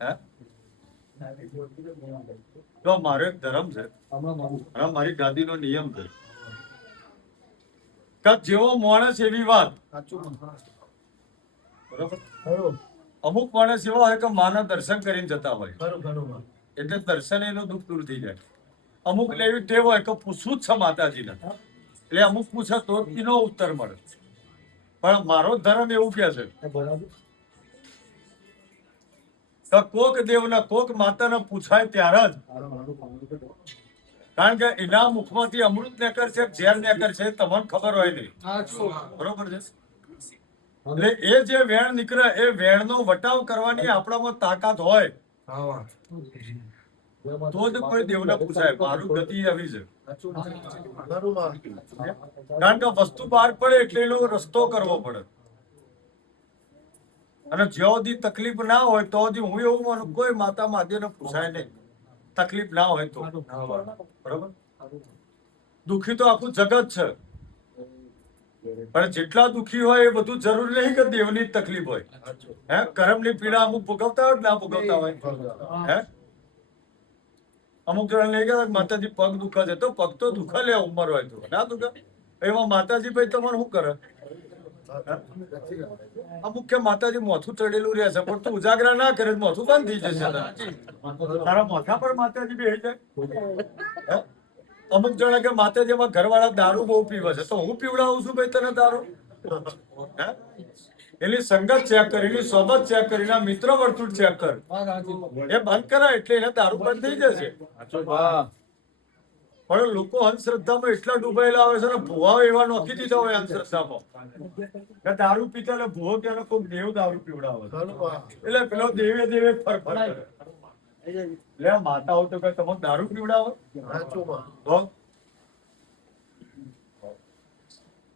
હે તો મારો એક ધર્મ છે અને મારી ગાદીનો નિયમ છે કે જેવો માણસ એવી વાત. બરોબર. અમુક માણસ એવા હોય કે માના દર્શન કરીને જતા હોય એટલે દર્શન એનું દુઃખ દૂર થઈ જાય. અમુક એવી ટેવ હોય કે પૂછવું જ છે માતાજીને એટલે અમુક પૂછે તો એનો ઉત્તર મળે. પણ મારો ધર્મ એવું કે છે કે કોક દેવને કોક માતાને પૂછાય ત્યારે જ, કારણ કે એના મુખમાંથી અમૃત નેકર છે ઝેર નેકર છે તમને ખબર હોય નહીં. બરોબર છે. એટલે એ જે વેણ નીકળે એ વેણનો વટાવ કરવાની આપણામાં તાકાત હોય તો જ કોઈ દેવને પૂછાય. મારું ગતિ આવી છે કારણ કે વસ્તુ બહાર પડે એટલે એનો રસ્તો કરવો પડે અને જ્યાં સુધી તકલીફ ના હોય તો હું એવું માનું કોઈ માતા મહાદેવને પૂછાય નહીં તકલીફ ના હોય તો. બરોબર. દુઃખી તો આખું જગત છે પણ જેટલા દુઃખી હોય એ બધું જરૂરી નહીં કે દેવની જ તકલીફ હોય. હે કર્મની પીડા અમુક ભોગવતા હોય ના ભોગવતા હોય. હે અમુક જણા લઈ ગયા માતાજી પગ દુખે છે તો પગ તો દુખે લે ઉંમર હોય તો ના દુખે એમાં માતાજી ભાઈ તમારે શું કરે? અમુક કે માતાજી મોથું ચડેલું રહે છે પણ તું ઉજાગરા ના કરે મોથું બંધ થઈ જશે. તારા મોથા પર માતાજી બેસી જાય. અમુક જણા કે માતાજીમાં ઘરવાળા દારૂ બહુ પીવે છે તો હું પીવડાવું છું ભાઈ તને દારૂ? એની સંગત ચેક કર, એની સોબત ચેક કર, એના મિત્ર વર્તુળ ચેક કર. એ બંધ કરાય એટલે એને દારૂ બંધ થઈ જશે. પણ લોકો અંધશ્રદ્ધામાં એટલા ડૂબાયેલા આવે છે ને ભુવાઓ એવા નોખી દીધા હોય અંધશ્રદ્ધામાં દારૂ પીતા એટલે ભુવો કે કોઈ દેવ દારૂ પીવડાવે એટલે પેલો દેવે દેવે ફર ફર કરે. એટલે માતાઓ તો કઈ તમે દારૂ પીવડાવો તો